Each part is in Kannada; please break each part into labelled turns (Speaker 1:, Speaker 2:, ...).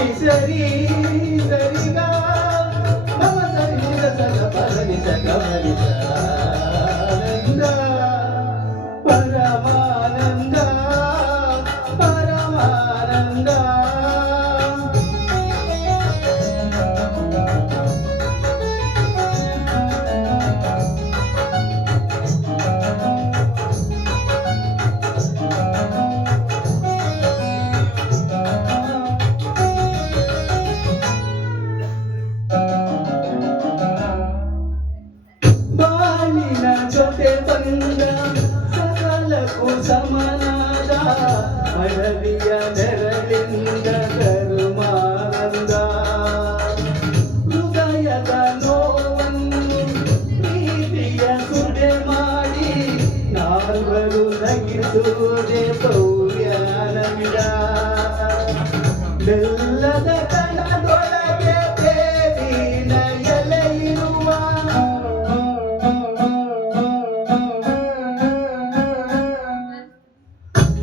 Speaker 1: Sarida, Sarida, Sarida, Sarida, Sarida, Sarida, Sarida, ನಾಲ್ವರು ನಗಿಸುವುದೇ ಭವ್ಯಾನಂದ ಬೆಲ್ಲದ ಕಣದೊಳಗೆ ಬೇವಿನ ಎಲೆ ಇರುವ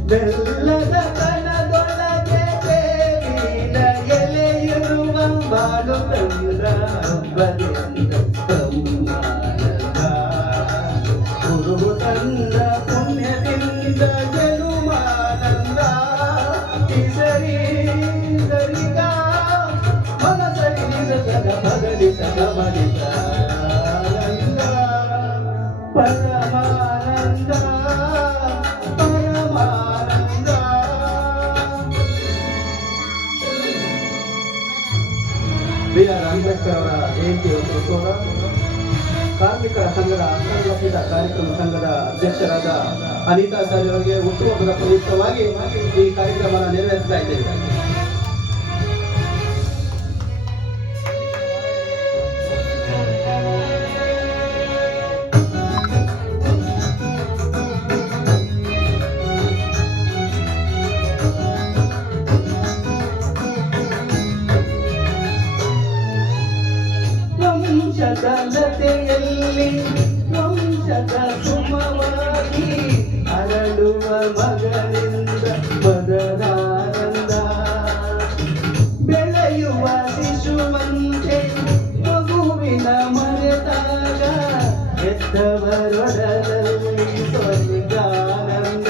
Speaker 1: ಬೆಲ್ಲದ ಕಣದೊಳಗೆ ಬಾಳು ತಂದ್ರ ಹಬ್ಬದಿಂದ బిఆర్ అంబేద్కర్ ఏంటి ఒప్పుకోరా ಕಾರ್ಮಿಕರ ಸಂಘದ ಅಸಂಘಟಿತ ಕಾರ್ಯಕ್ರಮ ಸಂಘದ ಅಧ್ಯಕ್ಷರಾದ ಅನಿತಾ ಸರ್ ಅವರಿಗೆ ಹುಟ್ಟುಹಬ್ಬದ ಪ್ರಯುಕ್ತವಾಗಿ ಈ ಕಾರ್ಯಕ್ರಮ ನೆರವೇರಿಸ್ತಾ ಇದ್ದೇವೆ. ವಂಶದಲತೆಯಲ್ಲಿ ವಂಶದ ಸುಮವಾಗಿ ಅರಳುವ ಮಗನಿಂದ ಮದರಾನಂದ ಬೆಳೆಯುವ ಶಿಶುವಂತೆ ಮಗುವಿನ ಮರೆತಾಗ ಎತ್ತವರೊಡಲಲ್ಲಿ ಸ್ವರ್ಗಾನಂದ